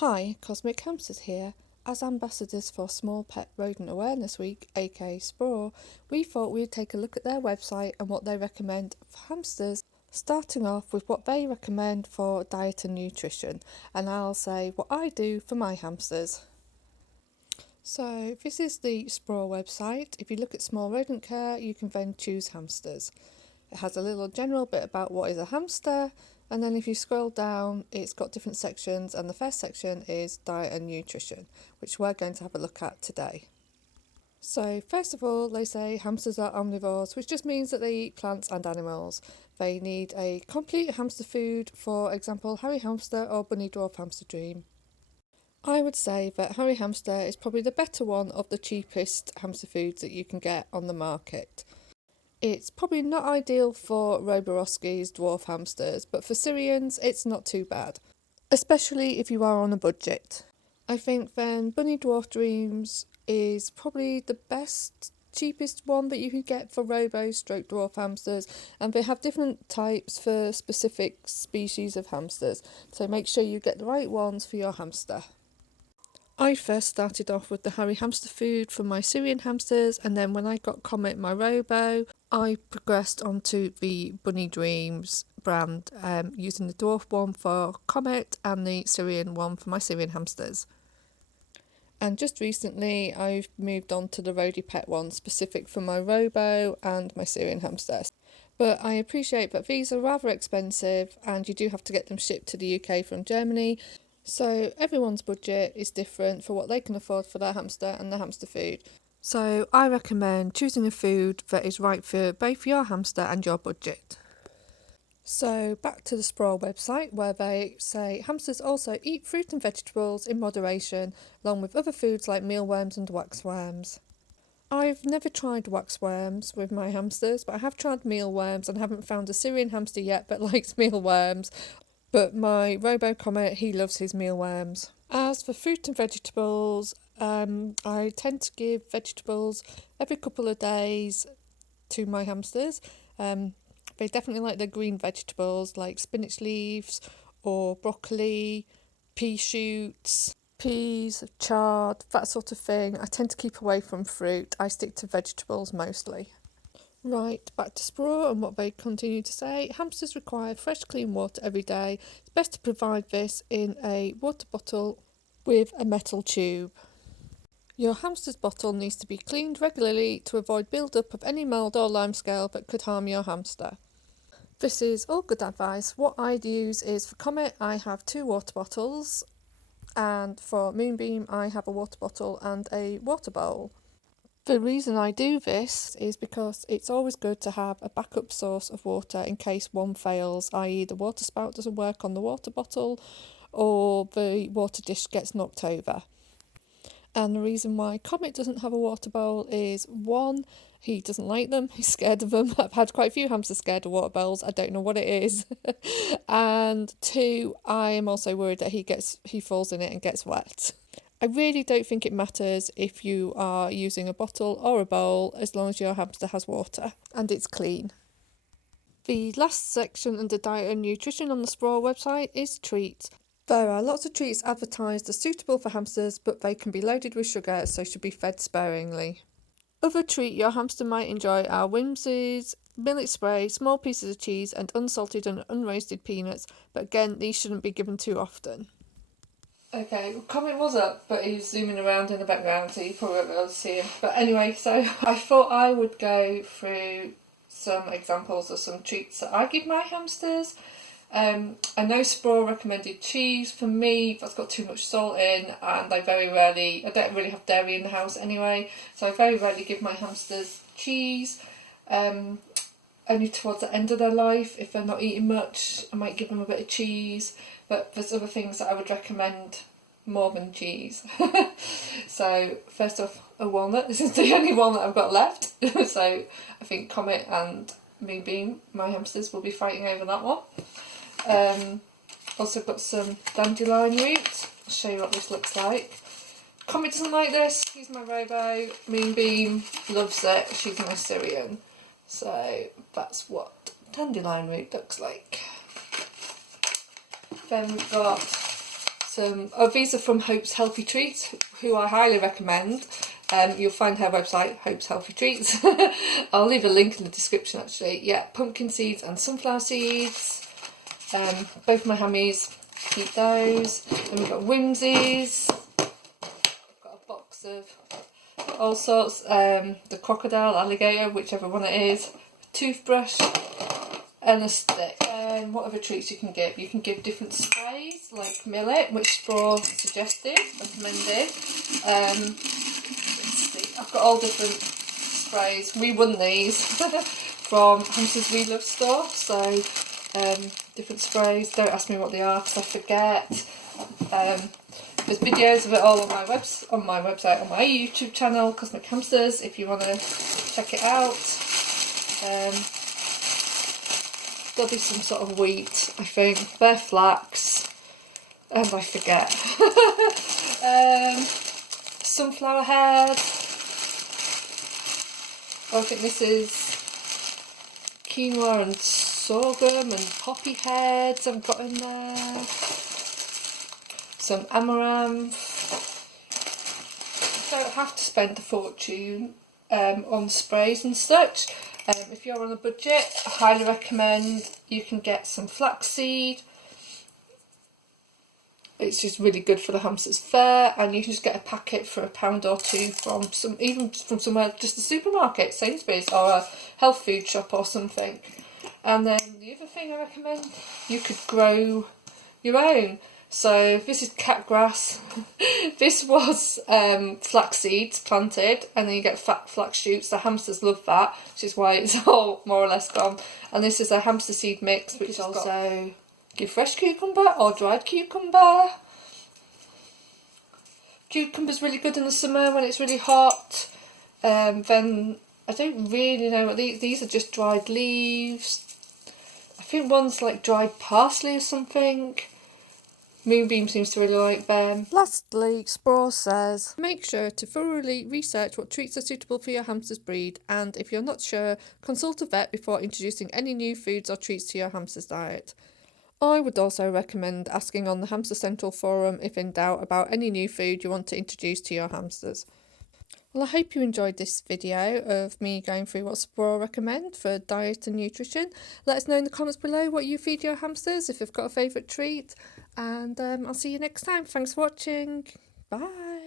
Hi, Cosmic Hamsters here. As ambassadors for Small Pet Rodent Awareness Week, aka SPRAW, we thought we'd take a look at their website and what they recommend for hamsters, starting off with what they recommend for diet and nutrition, and I'll say what I do for my hamsters. So this is the SPRAW website. If you look at small rodent care, you can then choose hamsters. It has a little general bit about what is a hamster, and then if you scroll down, it's got different sections, and the first section is diet and nutrition, which we're going to have a look at today. So first of all, they say hamsters are omnivores, which just means that they eat plants and animals. They need a complete hamster food, for example, Harry Hamster or Bunny Dwarf Hamster Dream. I would say that Harry Hamster is probably the better one of the cheapest hamster foods that you can get on the market. It's probably not ideal for Roborowski's dwarf hamsters, but for Syrians it's not too bad, especially if you are on a budget. I think then Bunny Dwarf Dreams is probably the best, cheapest one that you can get for Robo/dwarf hamsters, and they have different types for specific species of hamsters, so make sure you get the right ones for your hamster. I first started off with the Harry Hamster food for my Syrian hamsters, and then when I got Comet my Robo, I progressed onto the Bunny Dreams brand, using the dwarf one for Comet and the Syrian one for my Syrian hamsters. And just recently I've moved on to the Rody Pet one, specific for my Robo and my Syrian hamsters. But I appreciate that these are rather expensive and you do have to get them shipped to the UK from Germany. So everyone's budget is different for what they can afford for their hamster and their hamster food. So I recommend choosing a food that is right for both your hamster and your budget. So back to the SPRAW website, where they say hamsters also eat fruit and vegetables in moderation, along with other foods like mealworms and waxworms. I've never tried waxworms with my hamsters, but I have tried mealworms and haven't found a Syrian hamster yet that likes mealworms. But my Robo Comet, he loves his mealworms. As for fruit and vegetables, I tend to give vegetables every couple of days to my hamsters. They definitely like their green vegetables like spinach leaves or broccoli, pea shoots, peas, chard, that sort of thing. I tend to keep away from fruit. I stick to vegetables mostly. Right, back to SPRAW and what they continue to say. Hamsters require fresh, clean water every day. It's best to provide this in a water bottle with a metal tube. Your hamster's bottle needs to be cleaned regularly to avoid build-up of any mould or limescale that could harm your hamster. This is all good advice. What I'd use is, for Comet I have 2 water bottles, and for Moonbeam I have a water bottle and a water bowl. The reason I do this is because it's always good to have a backup source of water in case one fails, i.e. the water spout doesn't work on the water bottle or the water dish gets knocked over. And the reason why Comet doesn't have a water bowl is, 1, he doesn't like them, he's scared of them. I've had quite a few hamsters scared of water bowls, I don't know what it is. And 2, I am also worried that he falls in it and gets wet. I really don't think it matters if you are using a bottle or a bowl, as long as your hamster has water and it's clean. The last section under diet and nutrition on the SPRAW website is treats. There are lots of treats advertised as suitable for hamsters, but they can be loaded with sugar, so should be fed sparingly. Other treat your hamster might enjoy are whimsies, millet spray, small pieces of cheese and unsalted and unroasted peanuts, but again these shouldn't be given too often. Okay, Comet was up, but he was zooming around in the background, so you probably won't be able to see him. But anyway, so I thought I would go through some examples of some treats that I give my hamsters. I know SPRAW recommended cheese. For me, that's got too much salt in, and I don't really have dairy in the house anyway, so I very rarely give my hamsters cheese. Only towards the end of their life, if they're not eating much, I might give them a bit of cheese. But there's other things that I would recommend more than cheese. So first off, a walnut. This is the only walnut I've got left. So I think Comet and Moonbeam, my hamsters, will be fighting over that one. Also got some dandelion root. I'll show you what this looks like. Comet doesn't like this. He's my Robo. Moonbeam loves it. She's my Syrian. So that's what dandelion root looks like. Then we've got These are from Hope's Healthy Treats, who I highly recommend. You'll find her website, Hope's Healthy Treats. I'll leave a link in the description actually. Yeah, pumpkin seeds and sunflower seeds. Both my hammies, keep those. Then we've got Whimsies. I've got a box of all sorts. The crocodile, alligator, whichever one it is. A toothbrush and a stick. And what other treats you can give? You can give different sprays like millet, which SPRAW suggested, recommended. Let's see, I've got all different sprays. We won these from Hamsters We Love store, so different sprays. Don't ask me what they are because I forget. There's videos of it all on my website, on my YouTube channel, Cosmic Hamsters, if you want to check it out. There'll be some sort of wheat, I think. They're flax, and I forget. Sunflower head. I think this is quinoa and sorghum and poppy heads I've got in there. Some amaranth. You don't have to spend a fortune on sprays and such. If you're on a budget, I highly recommend you can get some flaxseed. It's just really good for the hamsters' fur, and you can just get a packet for £1 or £2 from even from somewhere, just a supermarket, Sainsbury's, or a health food shop or something. And then the other thing I recommend, you could grow your own. So this is cat grass. This was flax seeds planted, and then you get fat flax shoots. The hamsters love that, which is why it's all more or less gone. And this is a hamster seed mix, which is also give fresh cucumber or dried cucumber. Cucumber's really good in the summer when it's really hot. Then I don't really know what these are, just dried leaves. I think one's like dried parsley or something. Moonbeam seems to really like them. Lastly, SPRAW says, make sure to thoroughly research what treats are suitable for your hamster's breed, and if you're not sure, consult a vet before introducing any new foods or treats to your hamster's diet. I would also recommend asking on the Hamster Central forum if in doubt about any new food you want to introduce to your hamsters. Well, I hope you enjoyed this video of me going through what SPRAW recommend for diet and nutrition. Let us know in the comments below what you feed your hamsters, if you've got a favourite treat, and I'll see you next time. Thanks for watching. Bye.